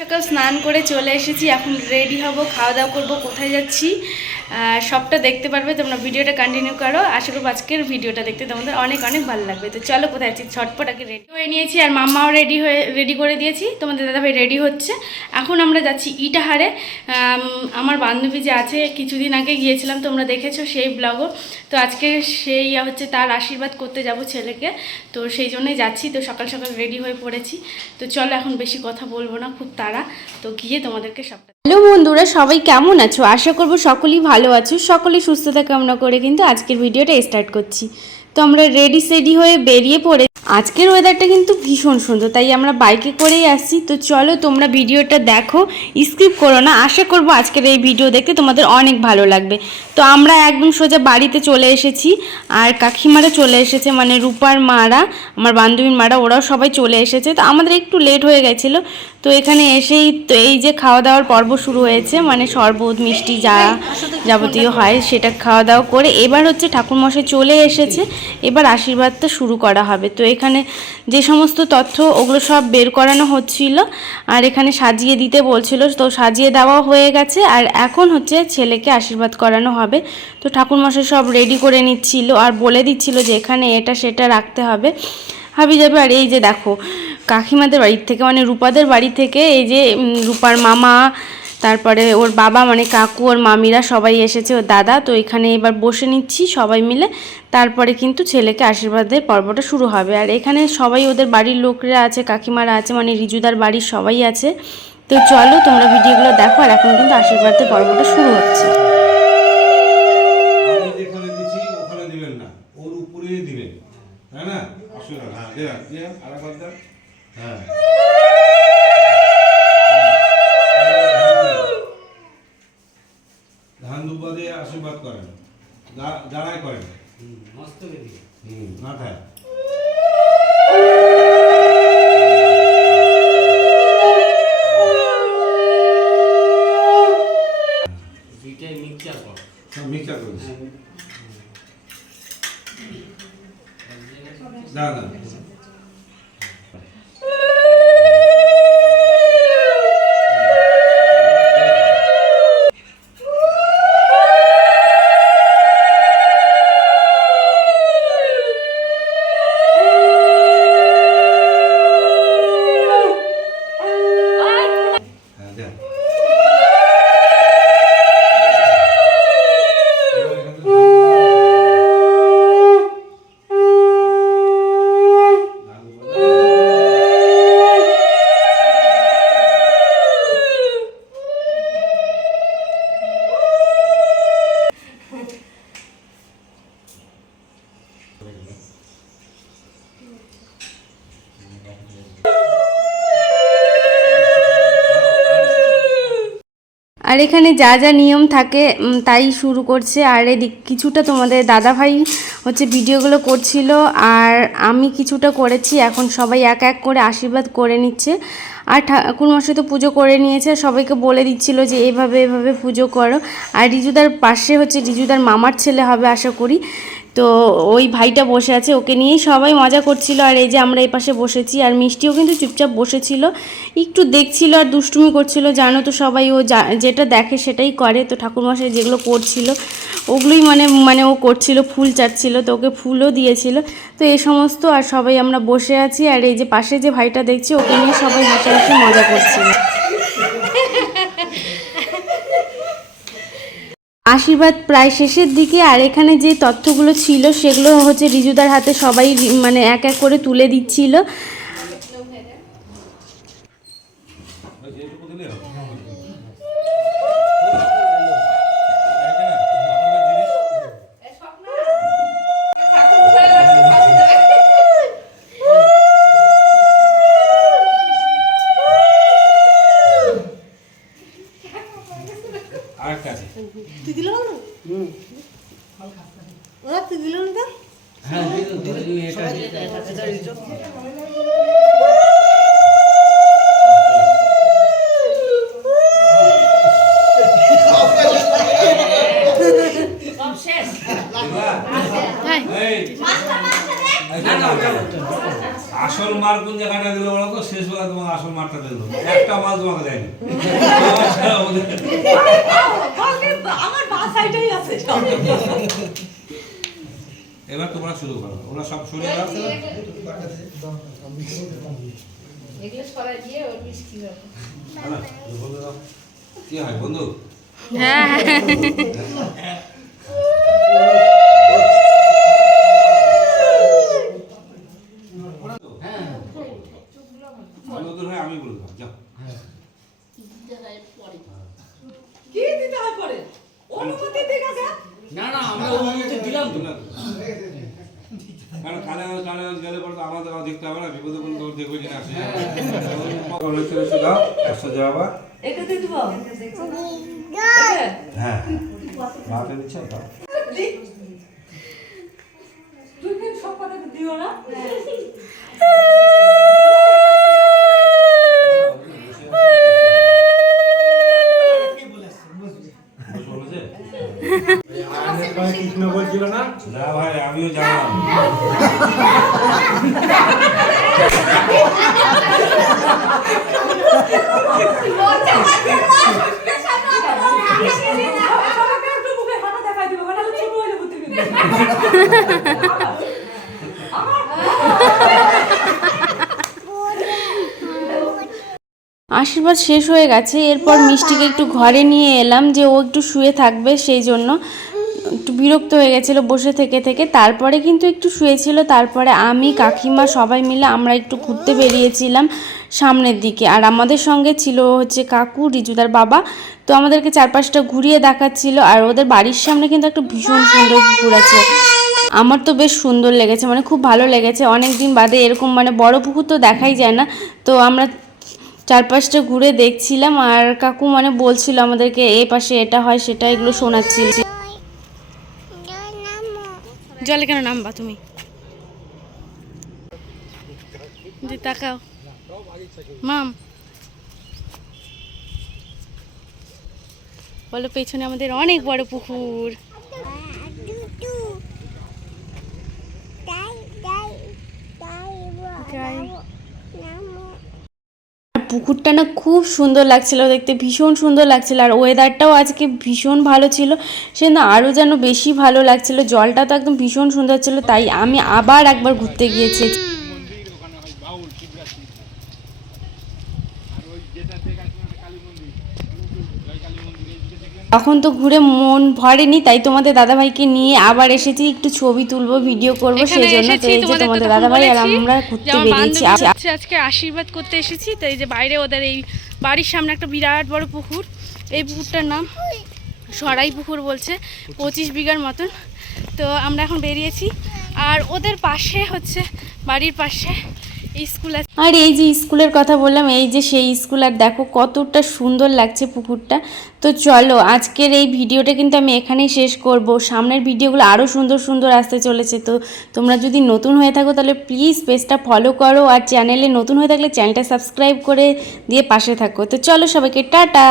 সকাল স্নান করে চলে এসেছি, এখন রেডি হব, খাওয়া দাওয়া করবো, কোথায় যাচ্ছি সবটা দেখতে পারবে তোমরা। ভিডিওটা কন্টিনিউ করো, আশা করবো আজকের ভিডিওটা দেখতে তোমাদের অনেক অনেক ভালো লাগবে। তো চলো কোথায় যাচ্ছি, ছটপট আগে রেডি হয়ে নিয়েছি আর মাম্মাও রেডি করে দিয়েছি, তোমাদের দাদাভাই রেডি হচ্ছে। এখন আমরা যাচ্ছি ইটাহারে। আমার বান্ধবী যে আছে, কিছুদিন আগে গিয়েছিলাম, তোমরা দেখেছো সেই ব্লগও। তো আজকে সেই হচ্ছে তার আশীর্বাদ করতে যাব ছেলেকে, তো সেই জন্যই যাচ্ছি। তো সকাল সকাল রেডি হয়ে পড়েছি। তো চলো এখন বেশি কথা বলবো না, খুব তাড়া, তো গিয়ে তোমাদেরকে সবটা। হ্যালো বন্ধুরা, সবাই কেমন আছো? আশা করবো সকলেই ভালো আছো, সকলেই সুস্থতা কামনা করে কিন্তু আজকের ভিডিওটা স্টার্ট করছি। তো আমরা রেডি হয়ে বেরিয়ে পড়ে, আজকের ওয়েদারটা কিন্তু ভীষণ সুন্দর, তাই আমরা বাইকে করেই আসছি। তো চলো তোমরা ভিডিওটা দেখো, স্কিপ করো না। আশা করবো আজকের এই ভিডিও দেখতে তোমাদের অনেক ভালো লাগবে। তো আমরা একদম সোজা বাড়িতে চলে এসেছি, আর কাকিমারা চলে এসেছে, মানে রূপার মারা, আমার বান্ধবীর মারা, ওরাও সবাই চলে এসেছে। তো আমাদের একটু লেট হয়ে গেছিলো। তো এখানে এসেই তো এই যে খাওয়া দাওয়ার পর্ব শুরু হয়েছে, মানে শরবত মিষ্টি যা যাবতীয় হয় সেটা খাওয়া দাওয়া করে এবার হচ্ছে ঠাকুরমশাই চলে এসেছে, এবার আশীর্বাদটা শুরু করা হবে। তো এখানে যে সমস্ত তথ্য ওগুলো সব বের করানো হচ্ছিল, আর এখানে সাজিয়ে দিতে বলছিল, তো সাজিয়ে দেওয়া হয়ে গেছে। আর এখন হচ্ছে ছেলেকে আশীর্বাদ করানো হবে। তো ঠাকুরমশাই সব রেডি করে নিচ্ছিল আর বলে দিচ্ছিল যে এখানে এটা সেটা রাখতে হবে, হাবি যাবে। আর এই যে দেখো কাকিমাদের বাড়ির থেকে, মানে রূপাদের বাড়ি থেকে, এই যে রূপার মামা, তারপরে ওর বাবা মানে কাকু, ওর মামিরা সবাই এসেছে, ওর দাদা। তো এখানে এবার বসে নিচ্ছি সবাই মিলে, তারপরে কিন্তু ছেলেকে আশীর্বাদের পর্বটা শুরু হবে। আর এখানে সবাই ওদের বাড়ির লোকরা আছে, কাকিমারা আছে, মানে রিজুদার বাড়ির সবাই আছে। তো চলো তোমরা ভিডিওগুলো দেখো, আর এখন কিন্তু আশীর্বাদের পর্বটা শুরু হচ্ছে। ধান দুব্বা দিয়ে আশীর্বাদ করেন, যারাই করেন মাথায়। মিক্সচার করে না না আর এখানে যা যা নিয়ম থাকে তাই শুরু করছে। আর এদিক কিছুটা তোমাদের দাদাভাই হচ্ছে ভিডিওগুলো করছিল, আর আমি কিছুটা করেছি। এখন সবাই এক এক করে আশীর্বাদ করে নিচ্ছে। আর ঠাকুরমশাই তো পুজো করে নিয়েছে, সবাইকে বলে দিচ্ছিল যে এভাবে এভাবে পুজো করো। আর রিজুদার পাশে হচ্ছে রিজুদার মামার ছেলে হবে আশা করি, তো ওই ভাইটা বসে আছে, ওকে নিয়েই সবাই মজা করছিল। আর এই যে আমরা এই পাশে বসেছি, আর মিষ্টিও কিন্তু চুপচাপ বসেছিল, একটু দেখছিল আর দুষ্টুমি করছিল। জানো তো সবাই ও যেটা দেখে সেটাই করে। তো ঠাকুরমশাই যেগুলো করছিল ওগুলোই মানে ও করছিল, ফুল চাটছিল, তো ওকে ফুলও দিয়েছিল। তো এই সমস্ত, আর সবাই আমরা বসে আছি। আর এই যে পাশে যে ভাইটা দেখছি, ওকে নিয়ে সবাই হাসাহাসি মজা করছিল। আশীর্বাদ প্রায় শেষের দিকে, আর এখানে যে তথ্যগুলো ছিল সেগুলো হচ্ছে রিজুদার হাতে সবাই মানে এক এক করে তুলে দিচ্ছিল। আসল মার কোন জায়গাটা দিল বলো তো, শেষ বেলা তোমাকে আসল মারটা দিল, একটা মাল তোমাকে দেয়নি। আমার বাসাইটাই আছে সব। এবার তোমরা শুরু করো, ওরা সব সরিয়ে দাও। এগুলো সরাই দিয়ে ওর বিষ কি হবে? কি হয় বন্ধু? হ্যাঁ নতুন হয় আমি বললাম, যাও। কি দিতে হয় পরে? অনুমতি দিক আগে। না না আমরা অনুমতি দিলাম তো। কারণ কানে গেলে পরে তো আমাদের দেখতে হবে না, বিপদে কোনো তোর দেখবে কিনা আসে। দাও, একশো যাওয়া। এটা দিয়ে দিব। হ্যাঁ, মাকে দিচ্ছে দাও। তুই কি সব কথা দিও না? কৃষ্ণ বলছিল না? না ভাই, আমিও জানলাম। সবাইকে একটু মুখে হাঁটা দেখাই দিব, কারণ আমি ছোট হইলে বুদ্ধি দিবি। আশীর্বাদ শেষ হয়ে গেছে। এরপর মিষ্টিকে একটু ঘরে নিয়ে এলাম যে ও একটু শুয়ে থাকবে, সেই জন্য একটু বিরক্ত হয়ে গেছিলো বসে থেকে থেকে। তারপরে কিন্তু একটু শুয়েছিল। তারপরে আমি কাকিমা সবাই মিলে আমরা একটু ঘুরতে বেরিয়েছিলাম সামনের দিকে। আর আমাদের সঙ্গে ছিল হচ্ছে কাকু, রিজুদার বাবা। তো আমাদেরকে চারপাশটা ঘুরিয়ে দেখাচ্ছিল। আর ওদের বাড়ির সামনে কিন্তু একটা ভীষণ সুন্দর পুকুর আছে। আমার তো বেশ সুন্দর লেগেছে, মানে খুব ভালো লেগেছে। অনেক দিন বাদে এরকম মানে বড় পুকুর তো দেখাই যায় না। তো আমরা চারপাশটা ঘুরে দেখছিলাম। আর কাকু মানে বলছিল আমাদেরকে এই পাশে এটা হয় সেটা, এগুলো শোনাচ্ছিল। জলে কেন নামবা তুমি? তাকাও মাম, বলো পেছনে আমাদের অনেক বড় পুকুর। পুকুরটা না খুব সুন্দর লাগছিল দেখতে, ভীষণ সুন্দর লাগছিল। আর ওয়েদারটাও আজকে ভীষণ ভালো ছিল, সে না আরও যেন বেশি ভালো লাগছিল। জলটা তো একদম ভীষণ সুন্দর ছিল, তাই আমি আবার একবার ঘুরতে গিয়েছি। তখন তো ঘুরে মন ভরেনি, তাই তোমাদের দাদাভাইকে নিয়ে আবার এসেছি, একটু ছবি তুলবো, ভিডিও করবো, সেই জন্য। তো এই যে তোমাদের দাদাভাই আর আমরা ঘুরতে বেরিয়েছি। আজকে আশীর্বাদ করতে এসেছি। তো এই যে বাইরে ওদের এই বাড়ির সামনে একটা বিরাট বড় পুকুর। এই পুকুরটার নাম সরাই পুকুর বলছে, 25 বিঘার মতন। তো আমরা এখন বেরিয়েছি। আর ওদের পাশে হচ্ছে বাড়ির পাশে স্কুল আছে। আর এই যে স্কুলের কথা বললাম, এই যে সেই স্কুল। আর দেখো কতটা সুন্দর লাগছে পুকুরটা। তো চলো আজকের এই ভিডিওটা কিন্তু আমি এখানেই শেষ করব। সামনের ভিডিওগুলো আরও সুন্দর সুন্দর আসতে চলেছে। তো তোমরা যদি নতুন হয়ে থাকো তাহলে প্লিজ পেজটা ফলো করো। আর চ্যানেলে নতুন হয়ে থাকলে চ্যানেলটা সাবস্ক্রাইব করে দিয়ে পাশে থাকো। তো চলো সবাইকে টাটা।